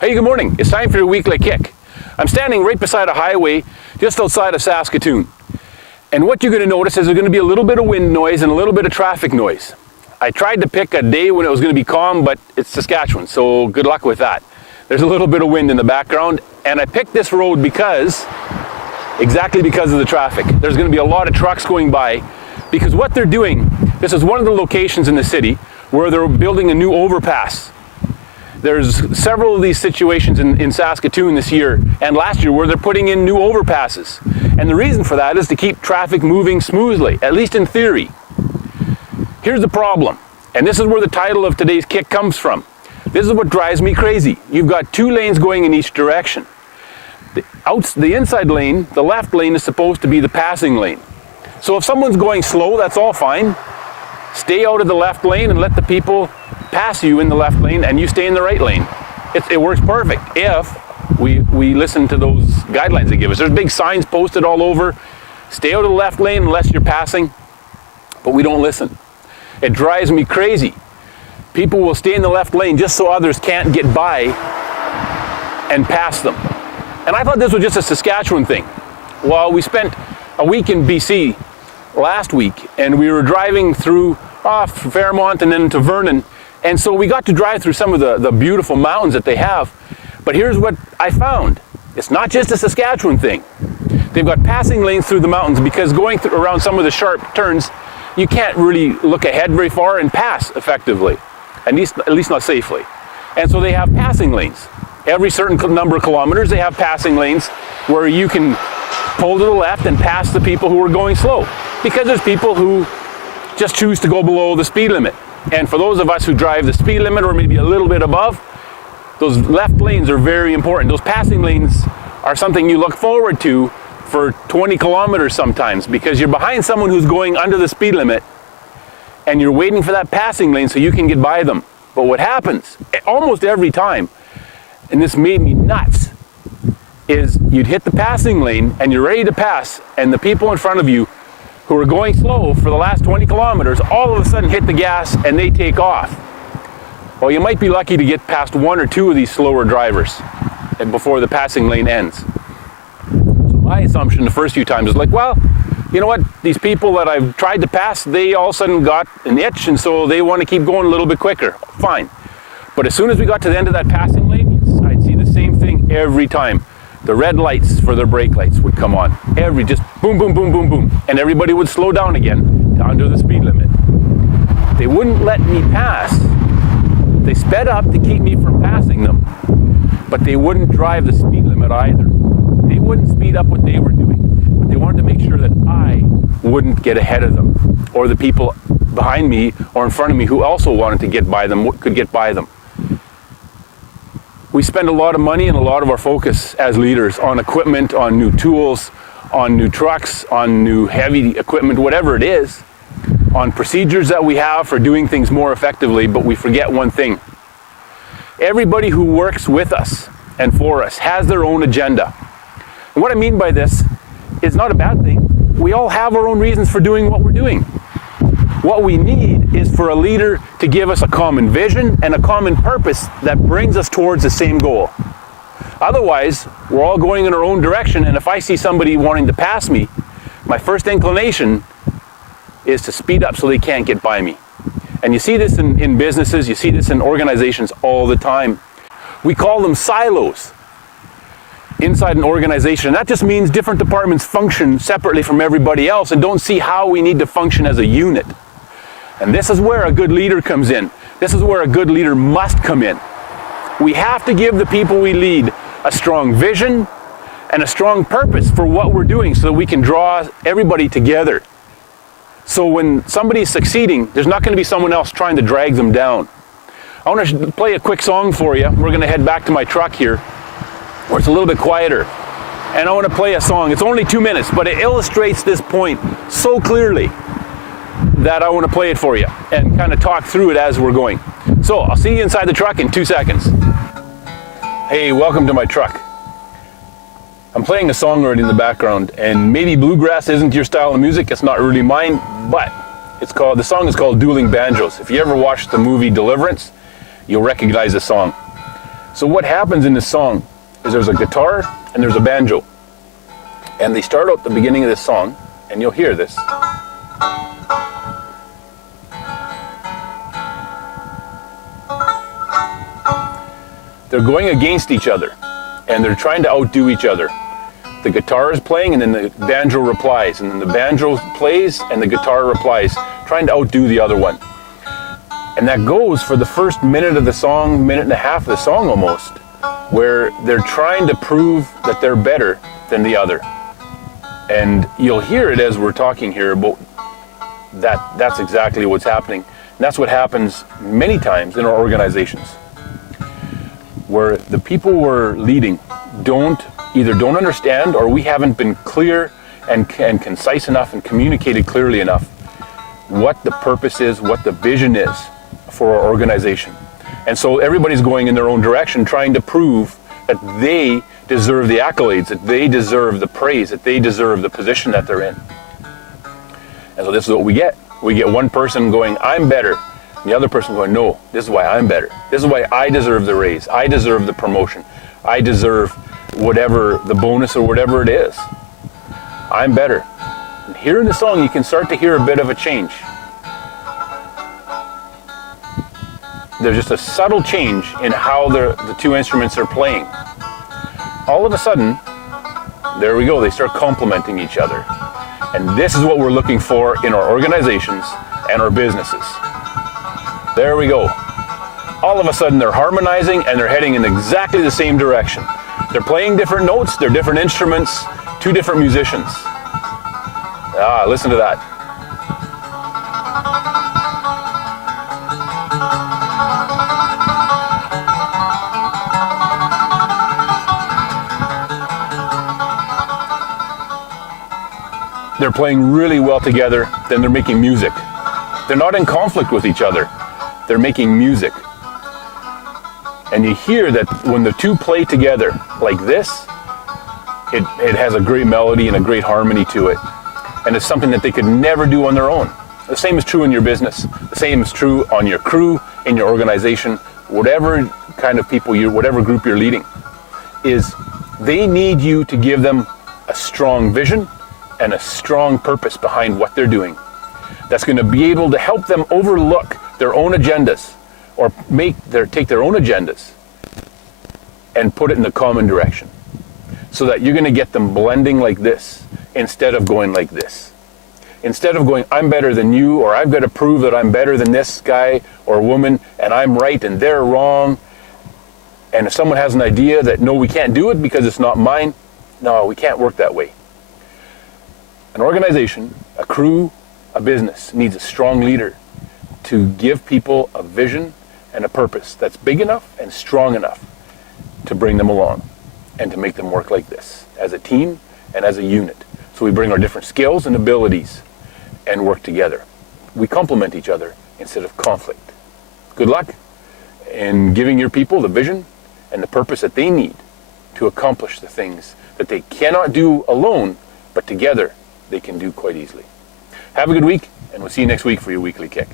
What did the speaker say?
Hey, good morning. It's time for your weekly kick. I'm standing right beside a highway just outside of Saskatoon. And what you're going to notice is there's going to be a little bit of wind noise and a little bit of traffic noise. I tried to pick a day when it was going to be calm, but it's Saskatchewan, so good luck with that. There's a little bit of wind in the background, and I picked this road exactly because of the traffic. There's going to be a lot of trucks going by, because what they're doing, this is one of the locations in the city where they're building a new overpass. There's several of these situations in Saskatoon this year and last year where they're putting in new overpasses. And the reason for that is to keep traffic moving smoothly, at least in theory. Here's the problem, and this is where the title of today's kick comes from. This is what drives me crazy. You've got two lanes going in each direction. The inside lane, the left lane, is supposed to be the passing lane. So if someone's going slow, that's all fine. Stay out of the left lane and let the people pass you in the left lane, and you stay in the right lane. It works perfect if we listen to those guidelines they give us. There's big signs posted all over. Stay out of the left lane unless you're passing, but we don't listen. It drives me crazy. People will stay in the left lane just so others can't get by and pass them. And I thought this was just a Saskatchewan thing. Well, we spent a week in BC last week, and we were driving through Fairmont and then to Vernon. And so we got to drive through some of the beautiful mountains that they have. But here's what I found. It's not just a Saskatchewan thing. They've got passing lanes through the mountains because going around some of the sharp turns, you can't really look ahead very far and pass effectively, at least not safely. And so they have passing lanes. Every certain number of kilometers, they have passing lanes where you can pull to the left and pass the people who are going slow. Because there's people who just choose to go below the speed limit. And for those of us who drive the speed limit or maybe a little bit above, those left lanes are very important. Those passing lanes are something you look forward to for 20 kilometers sometimes, because you're behind someone who's going under the speed limit and you're waiting for that passing lane so you can get by them. But what happens almost every time, and this made me nuts, is you'd hit the passing lane and you're ready to pass, and the people in front of you who are going slow for the last 20 kilometers all of a sudden hit the gas and they take off. Well, you might be lucky to get past one or two of these slower drivers before the passing lane ends. So my assumption the first few times is like, well, you know what, these people that I've tried to pass, they all of a sudden got an itch, and so they want to keep going a little bit quicker. Fine. But as soon as we got to the end of that passing lane, I'd see the same thing every time. The red lights for their brake lights would come on. Just boom, boom, boom, boom, boom. And everybody would slow down again, down to the speed limit. They wouldn't let me pass. They sped up to keep me from passing them, but they wouldn't drive the speed limit either. They wouldn't speed up what they were doing, but they wanted to make sure that I wouldn't get ahead of them, or the people behind me or in front of me who also wanted to get by them could get by them. We spend a lot of money and a lot of our focus as leaders on equipment, on new tools, on new trucks, on new heavy equipment, whatever it is, on procedures that we have for doing things more effectively, but we forget one thing. Everybody who works with us and for us has their own agenda. And what I mean by this is not a bad thing. We all have our own reasons for doing what we're doing. What we need is for a leader to give us a common vision and a common purpose that brings us towards the same goal. Otherwise, we're all going in our own direction, and if I see somebody wanting to pass me, my first inclination is to speed up so they can't get by me. And you see this in businesses, you see this in organizations all the time. We call them silos inside an organization. That just means different departments function separately from everybody else and don't see how we need to function as a unit. And this is where a good leader comes in. This is where a good leader must come in. We have to give the people we lead a strong vision and a strong purpose for what we're doing so that we can draw everybody together. So when somebody's succeeding, there's not going to be someone else trying to drag them down. I want to play a quick song for you. We're going to head back to my truck here, where it's a little bit quieter. And I want to play a song. It's only 2 minutes, but it illustrates this point so clearly that I want to play it for you and kind of talk through it as we're going. So I'll see you inside the truck in 2 seconds. Hey, welcome to my truck. I'm playing a song already in the background, and maybe bluegrass isn't your style of music. It's not really mine, but the song is called Dueling Banjos. If you ever watched the movie Deliverance, you'll recognize the song. So what happens in this song is there's a guitar and there's a banjo. And they start out the beginning of this song, and you'll hear this. They're going against each other, and they're trying to outdo each other. The guitar is playing, and then the banjo replies, and then the banjo plays, and the guitar replies, trying to outdo the other one. And that goes for the first minute of the song, minute and a half of the song almost, where they're trying to prove that they're better than the other. And you'll hear it as we're talking here about that. That's exactly what's happening. And that's what happens many times in our organizations, where the people we're leading either don't understand, or we haven't been clear and concise enough and communicated clearly enough what the purpose is, what the vision is for our organization. And so everybody's going in their own direction, trying to prove that they deserve the accolades, that they deserve the praise, that they deserve the position that they're in. And so this is what we get. We get one person going, I'm better. And the other person going, no, this is why I'm better. This is why I deserve the raise. I deserve the promotion. I deserve whatever, the bonus or whatever it is. I'm better. And here in the song, you can start to hear a bit of a change. There's just a subtle change in how the two instruments are playing. All of a sudden, there we go, they start complementing each other. And this is what we're looking for in our organizations and our businesses. There we go. All of a sudden they're harmonizing and they're heading in exactly the same direction. They're playing different notes, they're different instruments, two different musicians. Listen to that. They're playing really well together, then they're making music. They're not in conflict with each other. They're making music. And you hear that when the two play together like this, it has a great melody and a great harmony to it. And it's something that they could never do on their own. The same is true in your business. The same is true on your crew, in your organization, whatever kind of people whatever group you're leading, is they need you to give them a strong vision and a strong purpose behind what they're doing. That's going to be able to help them overlook their own agendas, or take their own agendas and put it in the common direction, so that you're going to get them blending like this instead of going like this. Instead of going, I'm better than you, or I've got to prove that I'm better than this guy or woman, and I'm right and they're wrong. And if someone has an idea that, no, we can't do it because it's not mine, no, we can't work that way. An organization, a crew, a business needs a strong leader to give people a vision and a purpose that's big enough and strong enough to bring them along and to make them work like this, as a team and as a unit. So we bring our different skills and abilities and work together. We complement each other instead of conflict. Good luck in giving your people the vision and the purpose that they need to accomplish the things that they cannot do alone, but together they can do quite easily. Have a good week, and we'll see you next week for your weekly kick.